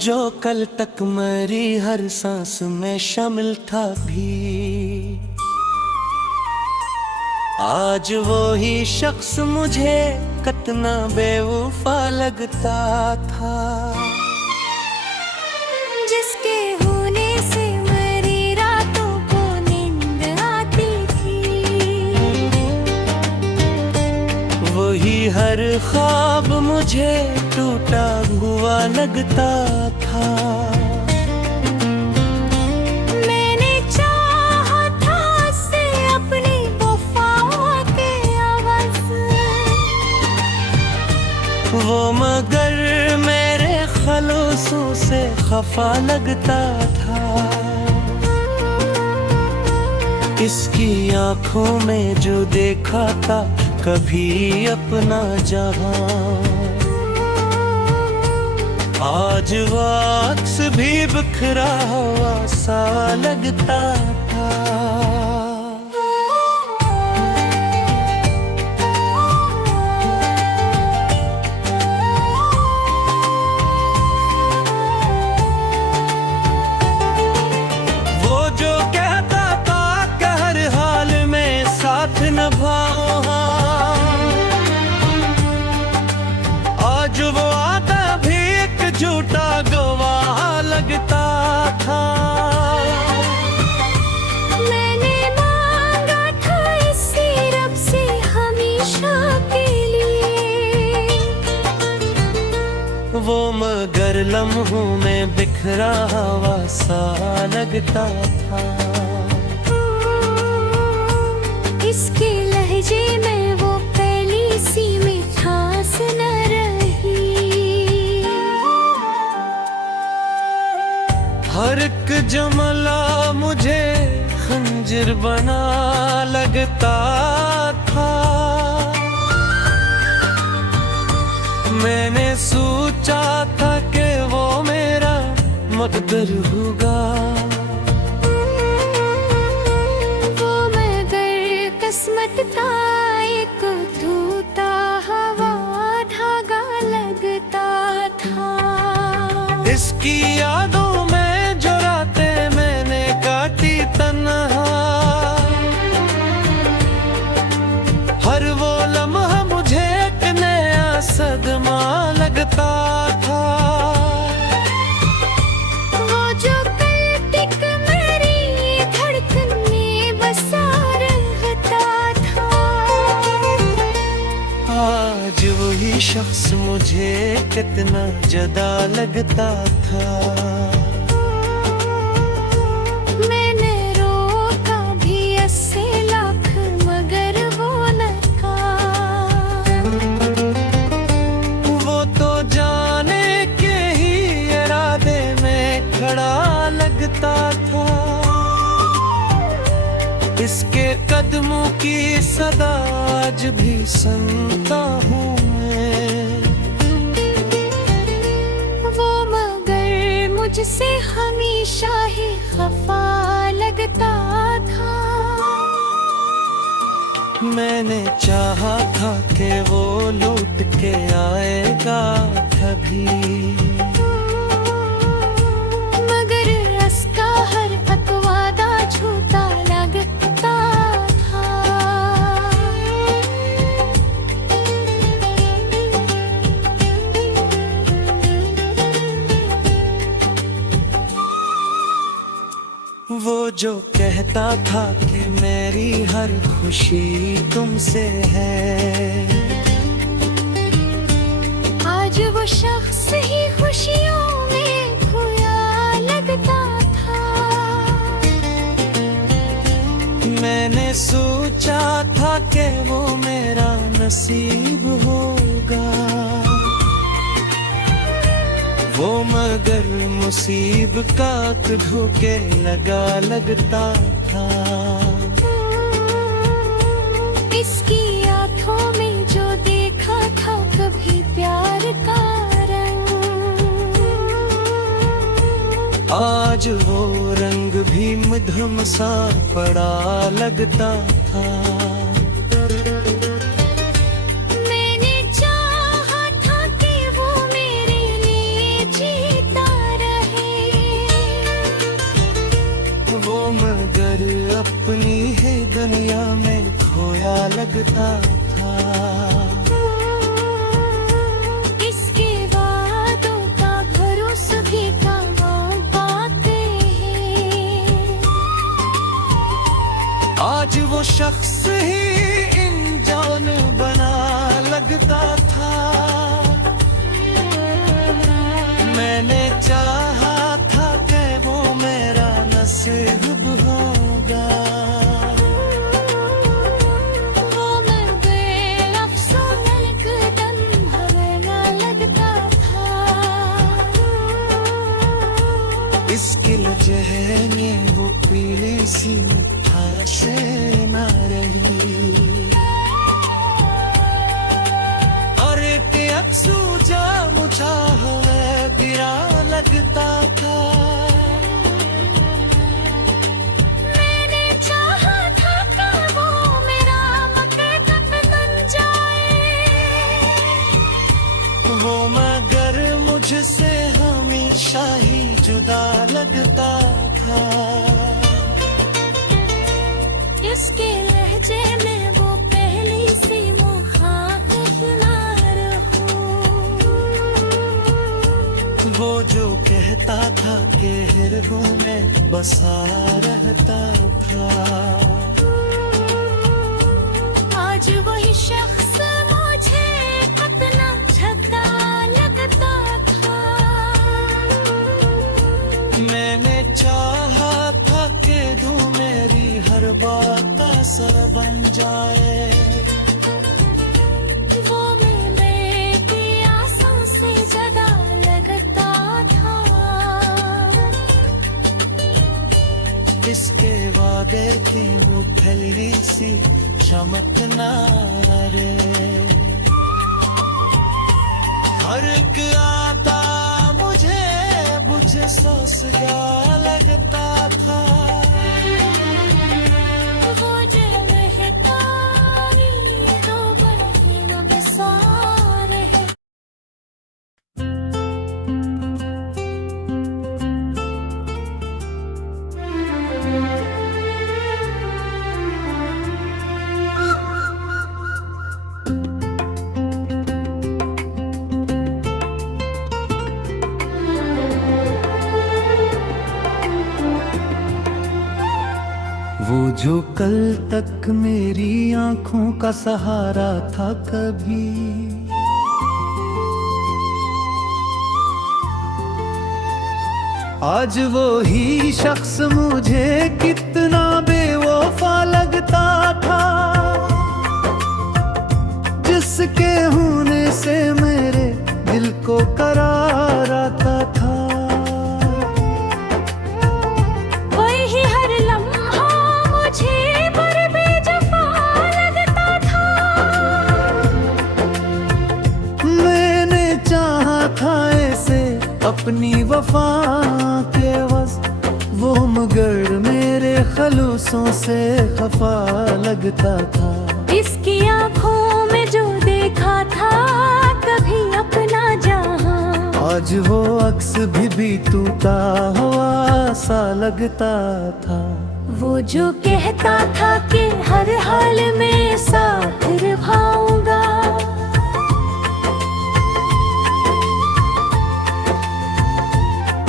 जो कल तक मेरी हर सांस में शामिल था भी, आज वो ही शख्स मुझे कितना बेवफा लगता था। जिसके होने से मेरी रातों को नींद आती थी, वही हर ख्वाब मुझे टूटा हुआ लगता था। मैंने चाहा था उससे अपनी वफाओं के अवज़, वो मगर मेरे खलूसों से खफा लगता था। इसकी आंखों में जो देखा था कभी अपना जहां, आज वक्स भी बिखरा हुआ सा लगता था। वो जो कहता था कि हर हाल में साथ निभाऊंगा, आज वो आता भी एक झूठा गवाह लगता था। मैंने मांगा था इसी रब से हमेशा के लिए, वो मगर लम्हों में बिखरा हुआ सा लगता था। इसके लहजे में वो पहली सी मिठास न रही। हर एक जुमला मुझे खंजर बना लगता था। मैंने सोचा था कि वो मेरा मकदर होगा, वो मगर किस्मत का एक धूता हवा धागा लगता था। इसकी यादों में जो रातें मैंने काटी तन्हा, हर वो लम्हा मुझे एक नया सदमा लगता था। वो जो कल तक मेरी धड़कन में बसा रहता था, आज वही शख्स मुझे कितना जुदा लगता था। मैंने रोका भी 80 लाख मगर वो न था। वो तो जाने के ही इरादे में खड़ा लगता था। इसके कदमों की सदा आज भी सुनता हूँ मैं। वो मगर मुझसे हमेशा ही खफा लगता था। मैंने चाहा था कि वो लौट के आएगा कभी, मगर उसका हर पतवादा झूठा लगता था। वो जो कहता था कि मेरी हर खुशी तुमसे है, आज वो शख्स ही खुशियों में खोया लगता था। मैंने सोचा था कि वो मेरा नसीब होगा, वो मगर मुसीब का धोखे लगा लगता था। इसकी आंखों में जो देखा था कभी प्यार का रंग, आज वो रंग भी मध्यम सा पड़ा लगता था। मैंने चाहा था कि वो मेरे लिए जीता लगता था। इसके वादों का भरोसा भी कहाँ पाते हैं। आज वो शख्स ही इंजान बना लगता था। मैंने चाहा था कि वो मेरा नसीब होगा। वो मैं बेलफ्ज़ों एकदम हमें लगता था। इसकी लहजें में वो पीली सी मिठासें ना रही। और एक अक्सू जा मुझा हमें गिरा लगता था। मैंने चाहा था कि वो मेरा मकसद बन जाए। वो मगर मुझसे हमेशा ही जुदा लगता था। इसके लहजे में वो पहली सी मुखातिब ना रहूं। वो जो कहता था कि हिर्दों में बसा रहता था। आज वही शख्स मुझे अपना झका लगता था। मैंने चाहा था कि तू मेरी हर बात असर बन जाए। वो मेरी आसों से ज्यादा लगता था। इसके वादे थे वो फैली सी चमकना रे। फर्क आता मुझे मुझे सोचगा लगता था। वो जो रहता तो बरहीन बसार है। वो जो कल तक मेरी आंखों का सहारा था कभी, आज वो ही शख्स मुझे कितना बेवफा लगता था। जिसके होने से मेरे दिल को करार आता था। वही हर लम्हा मुझे पर बेवफा लगता था। मैंने चाहा था ऐसे अपनी वफा के वस, वो मगर मेरे खलूसों से खफा लगता था। इसकी आंखों में जो देखा था कभी अपना जहां, आज वो अक्स भी टूटा हुआ सा लगता था। वो जो कहता था कि हर हाल में साथ निभाऊंगा,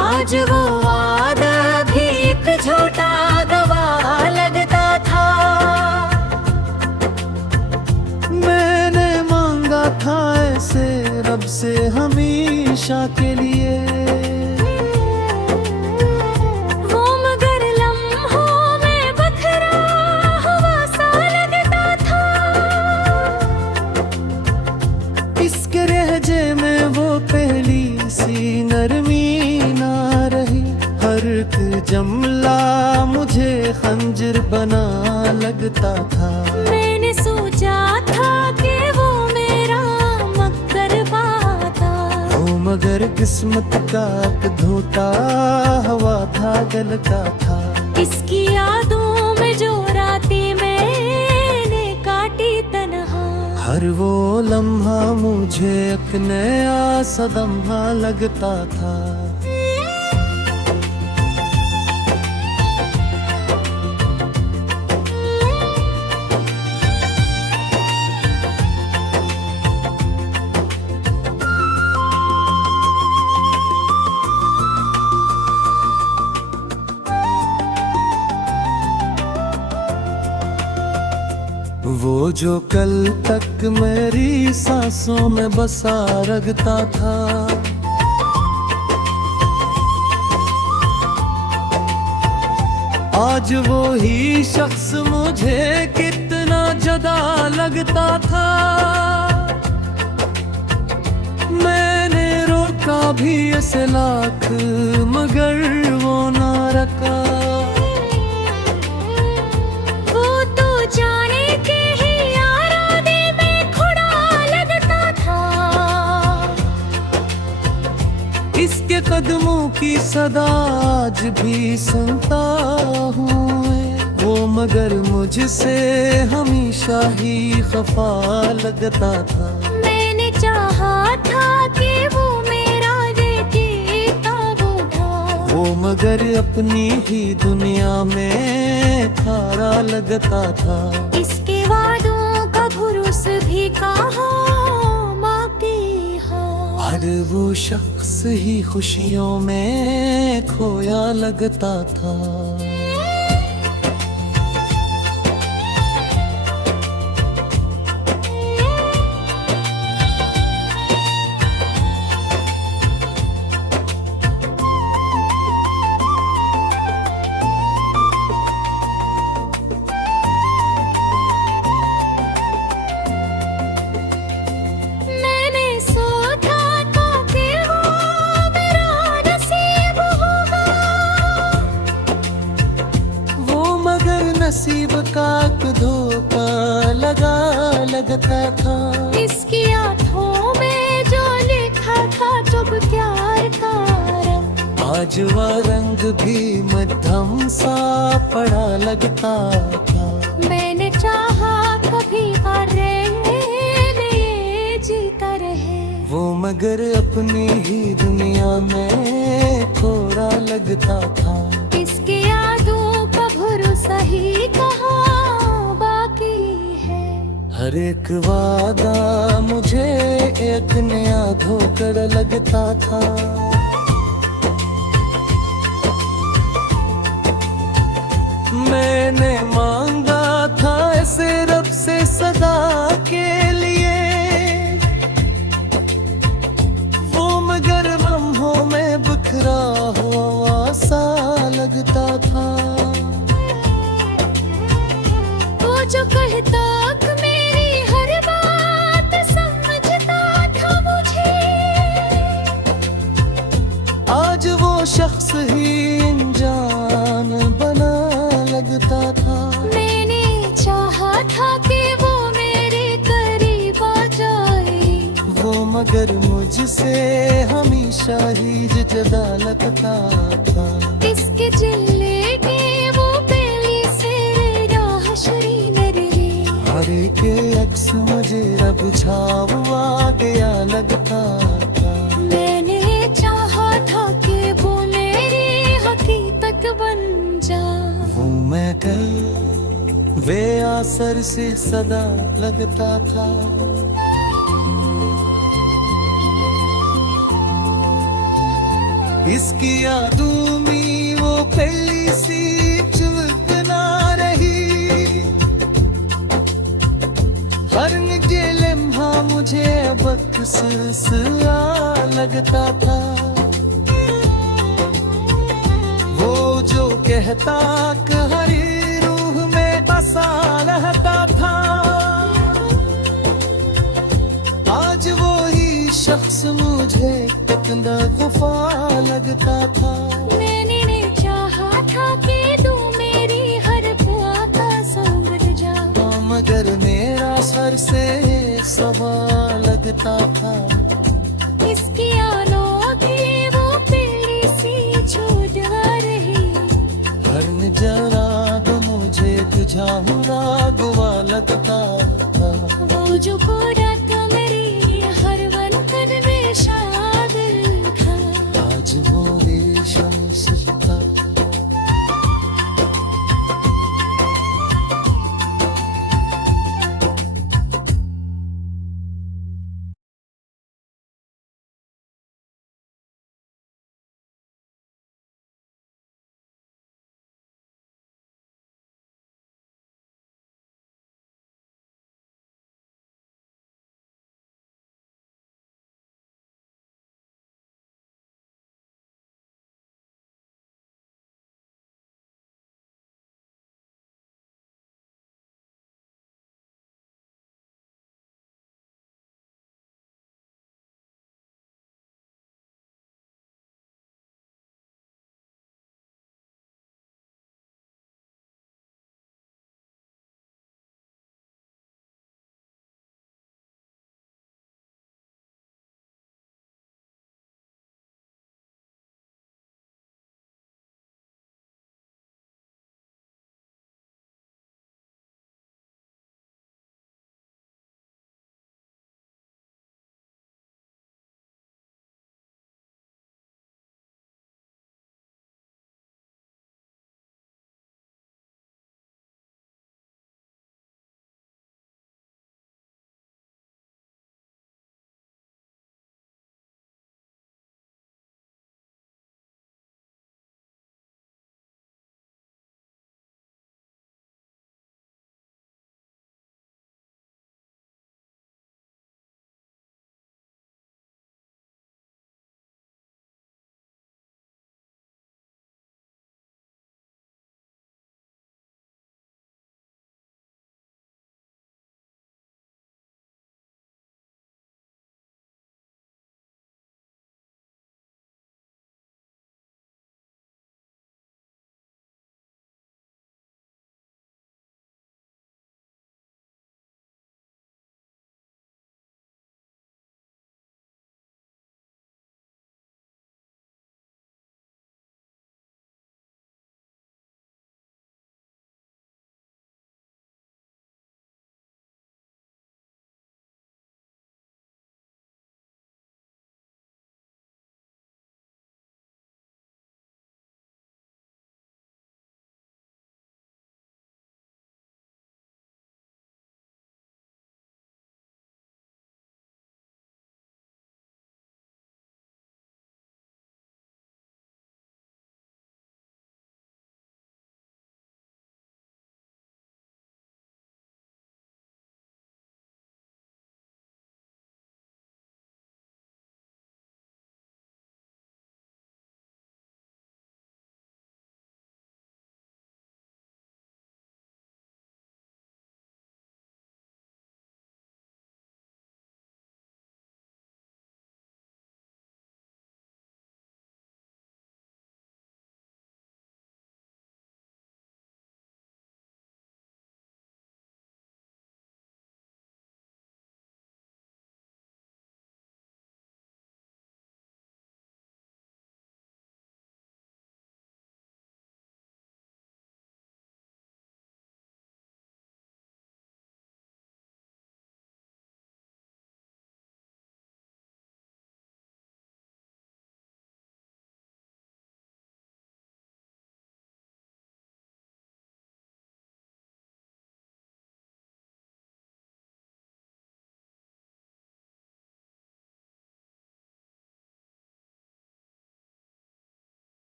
आज वो वादा भी एक झूठा गवाह लगता था। मैंने मांगा था ऐसे रब से हमेशा के लिए, वो मगर लम्हों में बखरा हुआ सा लगता था। इसके लहजे में वो पहली सी नरमी ना रही। हर एक जमला मुझे खंजर बना लगता था। मैंने सोचा था कि वो मेरा मकर पाता, वो मगर किस्मत का धोता हवा था गलता था। इसकी यादों में जो रातें मैंने काटी तन्हा, हर वो लम्हा मुझे एक नया सदमा लगता था। जो कल तक मेरी सांसों में बसा रखता था, आज वो ही शख्स मुझे कितना जुदा लगता था। मैंने रोका भी ऐसे लाख मगर वो ना रखा। वो तो जाने के ही याराने में खुदा लगता था। इसके कदमों की सदा आज भी सुनता हूँ मैं, वो मगर मुझसे हमेशा ही खफा लगता था। मैंने चाहा था कि वो मेरा देखता वो था, वो मगर अपनी ही दुनिया में खारा लगता था। इसके वादों का भरोसा भी कहाँ बाकी है। हर वो शख्स ही खुशियों में खोया लगता था। नसीब का एक धोखा लगा लगता था। इसकी आंखों में जो लिखा था जब प्यार का रंग, आज वह रंग भी मध्यम सा पड़ा लगता था। मैंने चाहा कभी हरे लिए जीता रहे, वो मगर अपनी ही दुनिया में थोड़ा लगता था। इसकी यादों का भरोसा ही कहाँ बाकी है। हर एक वादा मुझे एक नया धोकर लगता था। मैंने मांगा था ऐसे रब से सदा के लिए, वो मगर लम्हों में बिखरा हुआ सा लगता था। वो जो कहता कि मेरी हर बात समझता था मुझे, आज वो शख्स ही अनजान बना लगता था। मैंने चाहा था कि वो मेरे करीब आ जाए, वो मगर मुझसे हमेशा ही जुदा लगता था। इसके चिल्ले के वो पहली से राहशरी नरली, हर के अक्स मुझे अब छावा गया लगता था। मैंने चाहा था कि वो मेरी हकीकत बन जा। हूँ मैं कल वे आसर से सदा लगता था। इसकी यादों में वो पहली सी चमकना रही, हर निजे लम्हा मुझे बख्श सा लगता था। वो जो कहता कि हर रूह में बसा रहता था, आज वो ही शख्स मुझे कितना वफा लगता था। मैंने नहीं चाहा था कि तू मेरी हर दुआ का समझ जा, मगर मेरा सर से सवाल लगता था। इसकी आनों की वो पीली सी छूट रही, हर जरा मुझे तुझा